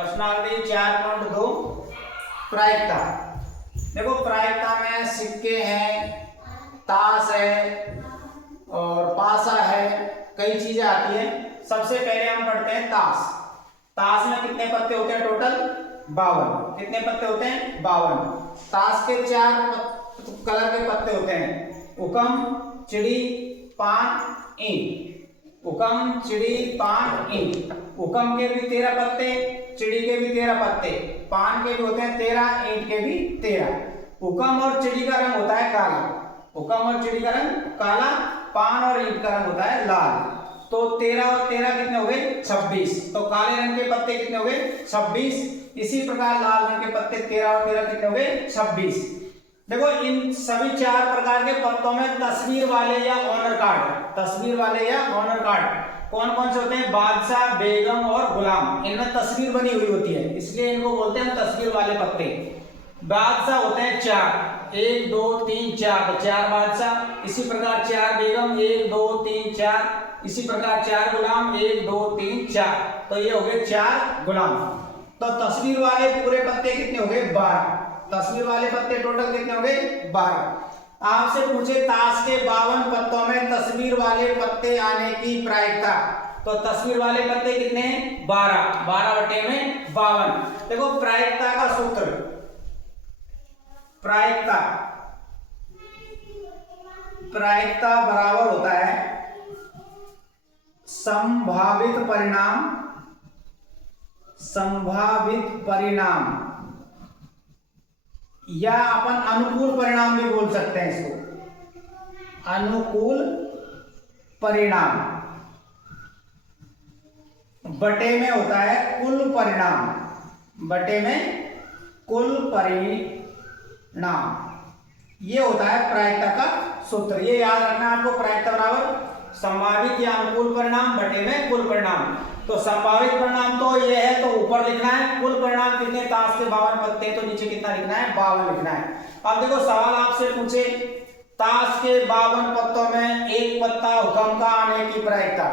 Personality 4.2 प्रायिकता। देखो प्रायिकता में सिक्के हैं, ताश है और पासा है, कई चीजें आती हैं। सबसे पहले हम पढ़ते हैं ताश। ताश में कितने पत्ते होते हैं टोटल? 52। कितने पत्ते होते हैं? 52। ताश के 4 कलर के पत्ते होते हैं, उकम, चिड़ी, पान, ईंट। उकम, चिड़ी, पान, ईंट। उकम के भी 13 पत्ते, चिड़ी के भी 13 पत्ते, पान के भी होते हैं 13, ईंट के भी 13। उकम और चिड़ी का रंग होता है काला। उकम और चिड़ी का रंग काला, पान और ईंट का रंग होता है लाल। तो 13 और 13 कितने हो गए? 26। तो काले रंग के पत्ते कितने हो गए? 26। इसी प्रकार लाल रंग के पत्ते 13 और 13 कितने हो गए? 26। देखो इन सभी 4 प्रकार के पत्तों में तस्वीर वाले या ऑनर कार्ड, तस्वीर वाले या ऑनर कार्ड कौन कौन से होते हैं? बादशाह, बेगम और गुलाम। इनमें तस्वीर बनी हुई होती है, इसलिए इनको बोलते हैं तस्वीर वाले पत्ते। बादशाह होते हैं 4, 1 2 3 4, तो 4 बादशाह। इसी प्रकार 4 बेगम, 1 2 3 4। इसी प्रकार 4 गुलाम, 1 2 3 4। तो ये हो गए 4 गुलाम। तो तस्वीर वाले पूरे पत्ते कितने हो गए? 12। तस्वीर वाले पत्ते टोटल कितने हो गए? 12। आपसे पूछे ताश के 52 पत्तों में तस्वीर वाले पत्ते आने की प्रायिकता, तो तस्वीर वाले पत्ते कितने हैं? 12। 12 बटे में 52। देखो प्रायिकता का सूत्र, प्रायिकता बराबर होता है संभावित परिणाम या अपन अनुकूल परिणाम भी बोल सकते हैं इसको, अनुकूल परिणाम बटे में होता है कुल परिणाम, बटे में कुल परिणाम। ये होता है प्रायिकता का सूत्र। ये याद रखना आपको, प्रायिकता बराबर संभावित या अनुकूल परिणाम बटे में कुल परिणाम। तो संभावित परिणाम तो ये है, तो ऊपर लिखना है। कुल परिणाम कितने? ताश के 52 पत्ते, तो नीचे कितना लिखना है? 52 लिखना है। अब देखो सवाल आपसे पूछे ताश के 52 पत्तों में एक पत्ता हुक्म का आने की प्रायिकता,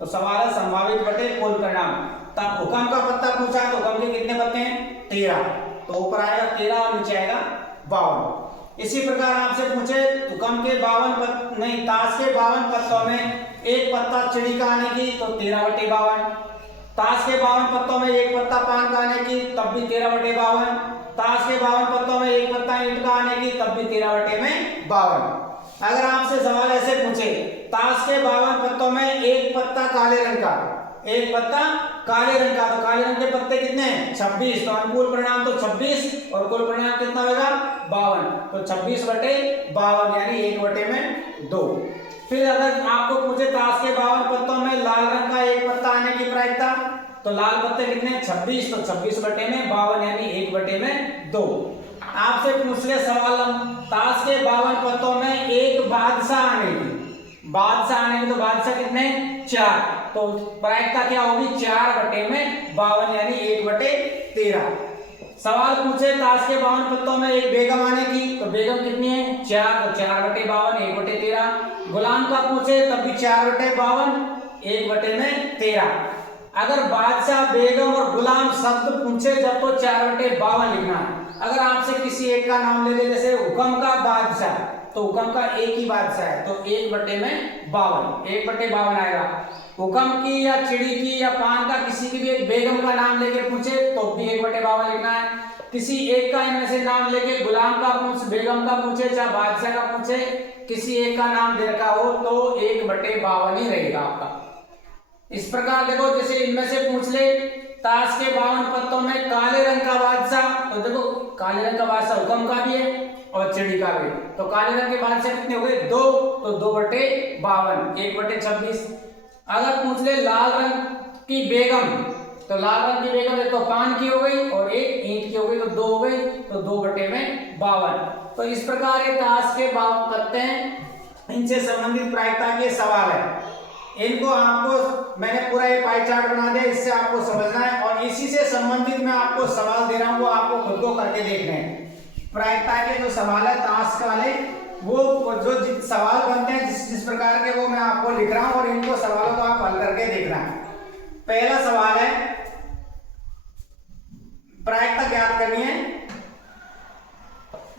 तो सवाल है संभावित बटे कुल परिणाम। तब हुक्म का पत्ता पूछा तो हुक्म के कितने पत्ते हैं? 13। तो ऊपर आएगा 13 और नीचे आएगा 52। इसी प्रकार आपसे पूछे हुक्म के 52 नहीं, ताश के 52 पत्तों में एक पत्ता चिड़ी का आने की, तो 13 बटे 52। ताश के 52 पत्तों में एक पत्ता पान का आने की, तब भी 13 बटे 52। ताश के 52 पत्तों में एक पत्ता ईंट का आने की, तब भी 13 बटे में 52। अगर आपसे सवाल ऐसे पूछे ताश के 52 पत्तों में एक पत्ता काले रंग का, एक पत्ता काले रंग का, तो काले रंग के पत्ते कितने हैं? 26। तो अनुकूल परिणाम तो 26 और कुल परिणाम कितना होगा? 52। तो 26 बटे 52 यानी 1 बटे में 2। फिर अगर आपको पूछे ताश के 52 पत्तों में लाल रंग का एक पत्ता आने की प्रायिकता, तो लाल पत्ते कितने? 26। तो 26 बटे में 52 यानी 1 बटे में 2। आपसे पूछ ले सवाल ताश के 52 पत्तों में एक बादशाह आने की, बादशाह आने की, तो बादशाह कितने? 4। तो प्रायिकता क्या होगी? 4 बटे में 52 यानी 1 बटे 13। सवाल पूछे ताश के 52 पत्तों में एक बेगम आने की, तो बेगम कितनी है? 4। तो 4 बटे 52 1 बटे 13। गुलाम का पूछे तब भी 4 बटे 52 1 बटे में 13। अगर बादशाह, बेगम और गुलाम शब्द पूछे जब, तो 4 बटे 52 लिखना है। अगर आपसे किसी एक का नाम ले ले, जैसे हुक्म का बादशाह, तो हुक्म का एक ही बादशाह है, तो 1 बटे में 52, 1 बटे 52 आएगा। हुक्म की या चिड़ी की या पान का किसी की भी एक बेगम का नाम लेके पूछे तो भी 1 बटे 52 लिखना है। किसी एक का इनमें से नाम लेके गुलाम का पूछ, बेगम का पूछे, चाहे बादशाह का पूछे, किसी एक का नाम दे रखा हो तो 1 बटे 52 ही रहेगा आपका। इस प्रकार देखो जैसे इनमें से पूछ ले ताश के 52 पत्तों में काले रंग का बादशाह, तो देखो काले रंग का बादशाह हुक्म का भी है और चिड़ी का भी, तो काले रंग के बादशाह कितने हो गए? 2। तो 2 बटे 52 1 बटे 26। अगर पूछ ले लाल रंग की बेगम, तो लाल रंग की बेगम एक तो पान की हो गई और एक ईंट की हो गई, तो 2 हो गई, तो 2 बटे में 52। तो इस प्रकार ये ताश के 52 पत्ते हैं, इनसे संबंधित प्रायिकता के सवाल है। इनको आपको मैंने पूरा ये पाई चार्ट बना दिया, इससे आपको समझना है और इसी से संबंधित मैं आपको सवाल दे रहा हूँ, वो आपको खुद को करके देखने हैं। प्रायिकता के जो सवाल है ताश वाले, वो जो सवाल बनते हैं जिस प्रकार के, वो मैं आपको लिख रहा हूँ और इनको सवालों को आप हल करके देखना है। पहला सवाल है प्रायिकता ज्ञात करनी है।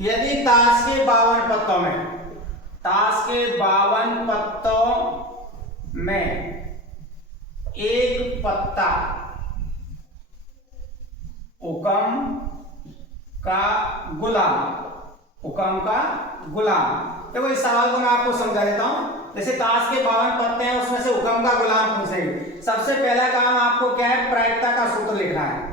यदि ताश के 52 पत्तों में, ताश के 52 पत्तों में एक पत्ता हुक्म का गुलाम, हुक्म का गुलाम। देखो इस सवाल को मैं आपको समझा देता हूं। जैसे ताश के 52 पत्ते हैं, उसमें से हुक्म का गुलाम पूछेंगे। सबसे पहला काम आपको क्या है, प्रायिकता का सूत्र लिखना है।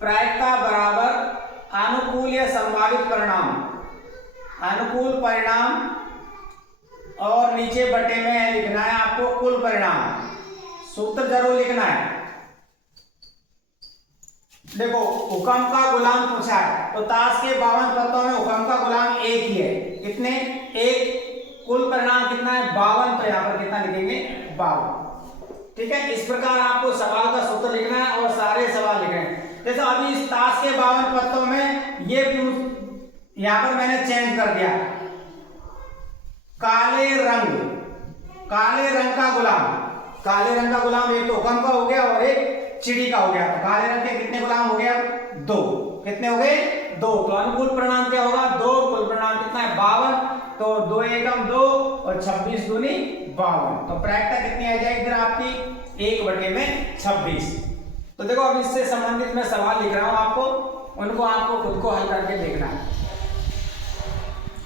प्रायिकता बराबर अनुकूल या संभावित परिणाम, अनुकूल परिणाम, और नीचे बटे में लिखना है आपको कुल परिणाम। सूत्र जरूर लिखना है। देखो हुक्म का गुलाम पूछा है, तो ताश के 52 पत्तों में हुक्म का गुलाम एक ही है। कितने? एक। कुल परिणाम कितना है? 52। तो यहां पर कितना लिखेंगे? 52। ठीक है, इस प्रकार आपको सवाल का सूत्र लिखना है और सारे सवाल लिखने हैं। जैसे अभी इस ताश के 52 पत्तों में ये यहां पर मैंने चेंज कर दिया, काले रंग, काले रंग का गुलाम। काले रंग का गुलाम एक तो हुक्म का हो गया और एक चिड़ी का हो गया। तो काले रंग के कितने गुलाम हो गया? 2। कितने हो गए? 2। तो अनुकूल परिणाम क्या होगा? 2। कुल परिणाम कितना है? 52। तो 2 एकम 2 और 26 दूनी 52। तो प्रायिकता कितनी आ जाएगी फिर आपकी? 1/26। तो देखो अब इससे संबंधित मैं सवाल लिख रहा हूं आपको, उनको आपको खुद को हल करके देखना है।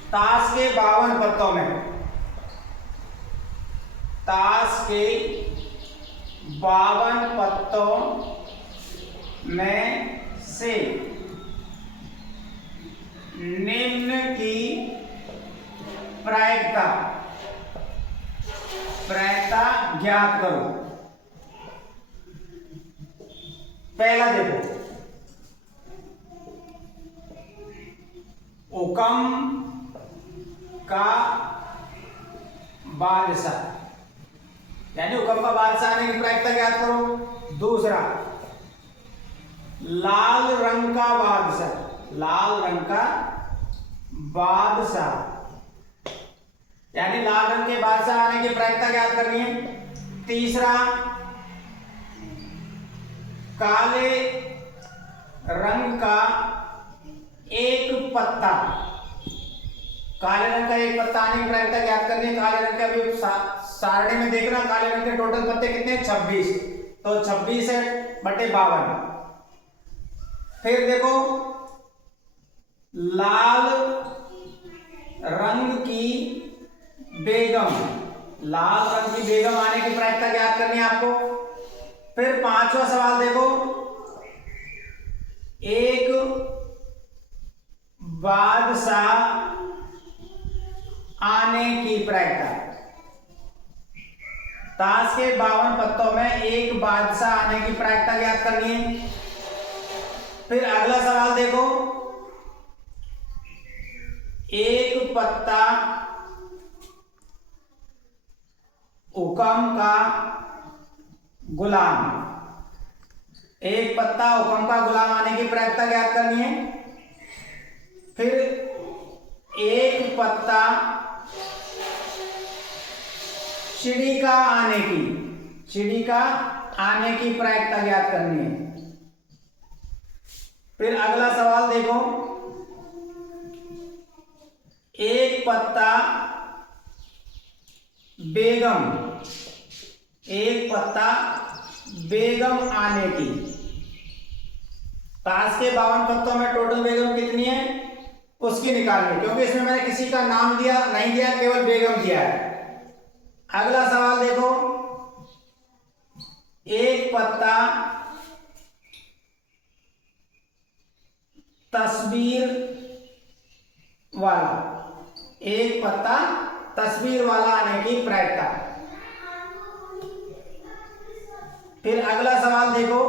ताश के 52 पत्तों में, ताश के 52 पत्तों में से निम्न की प्रायिकता, प्रायिकता ज्ञात करो। पहला देखो, हुक्म का बादशाह, यानी हुक्म का बादशाह आने की प्रायिकता ज्ञात करो। दूसरा, लाल रंग का बादशाह, लाल रंग का बादशाह, यानी लाल रंग के बादशाह आने की प्रायिकता ज्ञात करनी है। तीसरा, काले रंग का एक पत्ता, काले रंग का एक पत्ता आने की प्रायिकता ज्ञात करनी है। काले रंग का भी सारणी में देखना, काले रंग के टोटल पत्ते कितने? 26। तो 26 है बटे 52। फिर देखो, लाल रंग की बेगम, लाल रंग की बेगम आने की प्रायिकता ज्ञात करनी है आपको। फिर पांचवा सवाल देखो, एक बादशाह आने की प्रायिकता। ताश के 52 पत्तों में एक बादशाह आने की प्रायिकता ज्ञात करनी है। फिर अगला सवाल देखो, एक पत्ता हुक्म का गुलाम, एक पत्ता हुक्म का गुलाम आने की प्रायिकता ज्ञात करनी है। फिर एक पत्ता चिड़ी का आने की, चिड़ी का आने की प्रायिकता ज्ञात करनी है। फिर अगला सवाल देखो, एक पत्ता बेगम, एक पत्ता बेगम आने की। ताश के 52 पत्तों में टोटल बेगम कितनी है उसकी निकालनी, क्योंकि इसमें मैंने किसी का नाम दिया नहीं दिया, केवल बेगम दिया है। अगला सवाल देखो, एक पत्ता तस्वीर वाला, एक पत्ता तस्वीर वाला आने की प्रायिकता। फिर अगला सवाल देखो,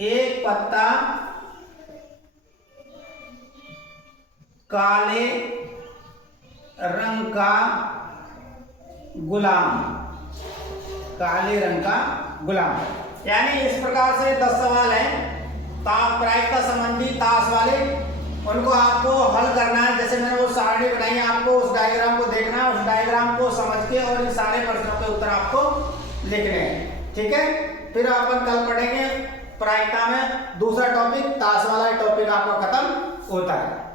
एक पत्ता काले रंग का गुलाम, काले रंग का गुलाम। यानी इस प्रकार से 10 सवाल हैं प्रायिकता संबंधी ताश वाले, उनको आपको हल करना है। जैसे मैंने वो सारणी बनाई है, आपको उस डायग्राम को देखना है, उस डायग्राम को समझ के और इन सारे प्रश्नों के उत्तर आपको लिखने हैं। ठीक है। फिर अपन कल पढ़ेंगे प्रायिकता में दूसरा टॉपिक, ताश वाला टॉपिक आपका खत्म होता है।